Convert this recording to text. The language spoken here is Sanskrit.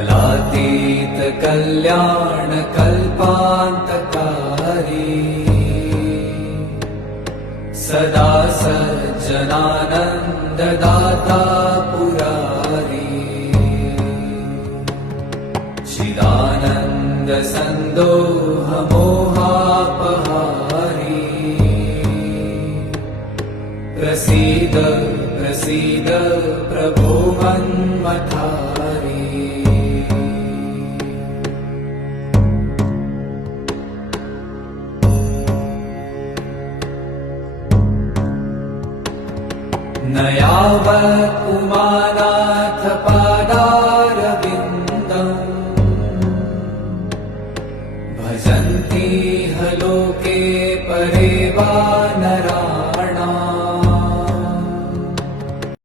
कलातीत कल्याण कल्पान्तकारी सदा सज्जनानन्ददाता पुरारी चिदानन्द सन्दोह मोहापहारी प्रसीद प्रसीद प्रभो मन्मथारी न यावत् पुमान्